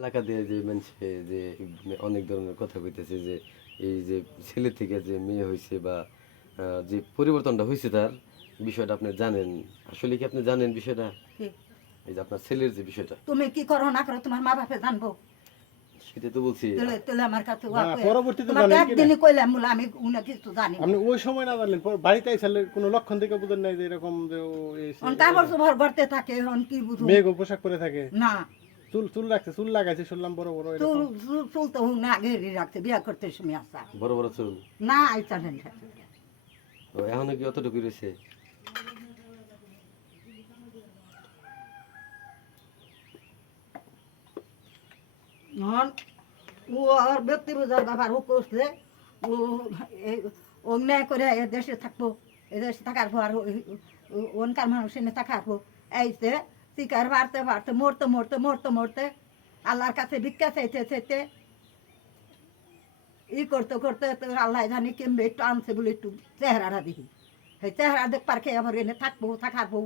এলাকা দিয়ে যে মানুষে যে অনেক ধরনের কথা কইতেছে যে এই যে ছেলে থেকে যে মেয়ে হয়েছে বা যে পরিবর্তনটা হয়েছে তার বিষয়টা আপনি জানেন, আসলে কি আপনি জানেন বিষয়টা? কি? এই যে আপনার ছেলের যে বিষয়টা, তুমি কি করো না করো তোমার মা বাপে জানবো? সেটা তো বলছি। তুলে তুলে আমার কাছে না, পরবর্তীতে জানেন কিনা? একদিনই কইলাম বলে আমি উনি কিছু জানি না। আপনি ওই সময় না জানলেন, বাড়িতে আইসালে কোনো লক্ষণ থেকে বুঝেন নাই যে এরকম যে ও কাপড় চোপড় করতে থাকে এখন কি বুঝুন মেয়ে গো পোশাক পরে থাকে, না। চুল চুল রাখছে, চুল লাগাইছে শুনলাম বড় বড় এরকম। চুল তো না আগে রাখতে বিয়া করতে সময় আসা বড় বড় চুল? না আইসা নেন ও এখনো কি অতটুকু রয়েছে? ও আর ব্যক্তি বোঝার ব্যাপার ও করছে ও অন্যায় করে এ দেশে থাকবো, এ দেশে থাকার পর ওনকার মানুষ এনে থাকাবো এইতে শিকার বাড়তে বাড়তে মরতে মরতে মরতে মরতে আল্লাহর কাছে ভিক্ষা চাইতে চাইতে ই করতে করতে তো আল্লাহ জানি কেমবে একটু আনছে বলে একটু চেহারাটা দেখি সেই চেহারা দেখবার খেয়ে আবার এনে থাকবো থাকাবো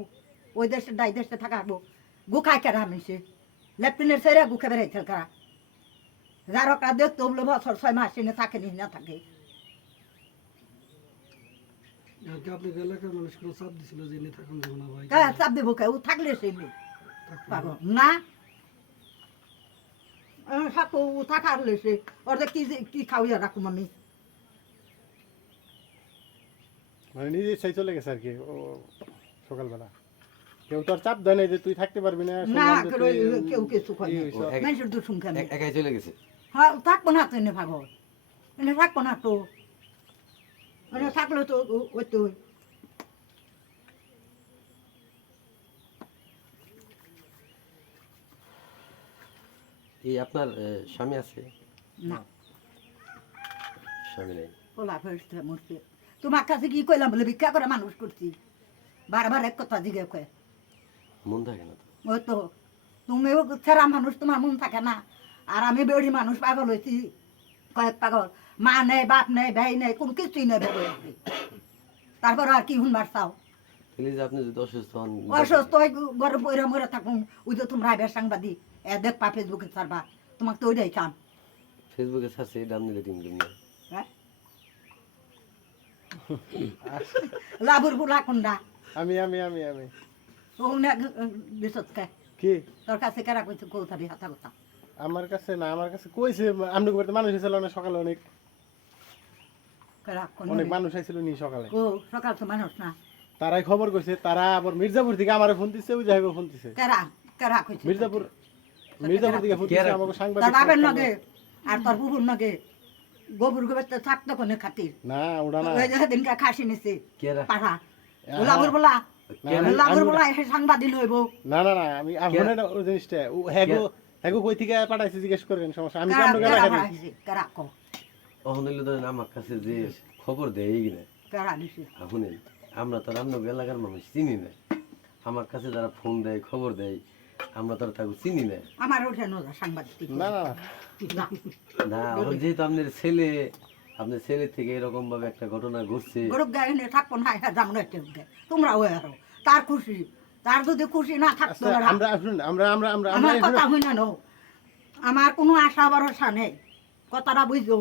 ওই দেশে দায় দেশে থাকাবো গুখায় কেরা মিশে লেফটেন্যান্ট সেরা গুখে বেড়াইছে কারা যার ওরা দেখতে বলে বছর 6 মাস এনে থাকেনি না থাকে। আপনার এলাকার মানুষ কোনো চাপ দিছিল যে এনে থাকুন যাবো না ভাই? চাপ দেবো কে ও থাকলে সে পাবো না থাকো ও থাকার সে ওদের কি কি খাওয়াইয়া রাখুম আমি। মানে নিজে ইচ্ছাই চলে গেছে আর কি ও সকালবেলা, কেউ তো আর চাপ দেয় নাই যে তুই থাকতে পারবি না, না শুনলাম যে তুই কেউ কিছু করে ই না। হইছ। মানুষের দুঃখ কেন একাই চলে গেছে? হ্যাঁ থাকবো না তো এনে ভাবো এনে থাকবো না তো এনে থাকলে তো ওই তো এই আপনার স্বামী আছে? না স্বামী নেই? ওলা ফেরতে মরছে। তোমার কাছে কি কইলাম বলে ভিক্ষা করে মানুষ করছি, বারবার এক কথা জিজ্ঞেস করে। মন থাকে না তো? ওই তো তুমিও ছেঁড়া মানুষ, তোমার মন থাকে না, আর আমি বেড়ি মানুষ পাগল হয়েছি কয়েক পাগল, মা নেই বাপ নেই ভাই নেই কোনো কিছুই নেই ভেবে আছি। তারপর আর কি শুনবার চাও? তাহলে যে আপনি যদি অসুস্থ হন, অসুস্থ ওই ঘরে বইরা মরে থাকুন ওই তো তোমরা আইবার সাংবাদিক এ দেখ পা ফেসবুকে ছাড়বা, তোমাকে তো ওইটাই চান। ফেসবুকে ছাড়ছে এটা আপনি রেটিং দিন না? হ্যাঁ লাভুর বুলা কোনটা আমি আমি আমি আমি ওনে বিশদকে কি তোর কাছে কারা কইছে কৌতারি হাতা কথা আমার কাছে না, আমার কাছে কইছে আমনে বাড়িতে মানুষ এসেছিল না সকালে, অনেক কারা কোন অনেক মানুষ আইছিল নি সকালে, ও সকাল তো মানুষ না তারাই খবর কইছে, তারা আবার মির্জাপুর থেকে আমারে ফোন দিছে, ওই জায়গায় ফোন দিছে কারা কারা কইছে মির্জাপুর থেকে ফোন দিছে আমাকে তোর সাংবাদিক। বাপের নগে আর তোর বুবুর নগে গোবর গোবর তো থাকতো কোনে খাতির না ওটা না, ওই যে দিনকা খাসি নিছে কেরা? পাড়া লাভুর বলা লাভুর বলা এসে সাংবাদিক হইব। না না না আমি আমনে না ওই জিনিসটা ও হ্যাগো হ্যাগো কই থেকে পাঠাইছে জিজ্ঞেস করেন, সমস্যা আমি কারা কেমন গেলা কারা খাই পাঠাইছে কারা কো অহন হইলে ধরেন আমার কাছে যে খবর দেয় কিনা, কারা দিছে শুনেন আমরা তো রান্না এলাকার মানুষ চিনি না, আমার কাছে যারা ফোন দেয় খবর দেয় আমরা তো আর তাকে চিনি না। আমার ওঠে না সাংবাদিক না না না না এখন যেহেতু আপনার ছেলে, আপনার ছেলে থেকে এরকম ভাবে একটা ঘটনা ঘটছে, গরুক গায়ে এনে থাকবো না হ্যাঁ যাবো না তোমরা ওই আরো তার খুশি, তার যদি খুশি না থাকতো আচ্ছা, আমরা শুনুন আমরা আমরা আমরা আমার কথা হই না আমার কোনো আশা ভরসা নেই, কথাটা বুঝো।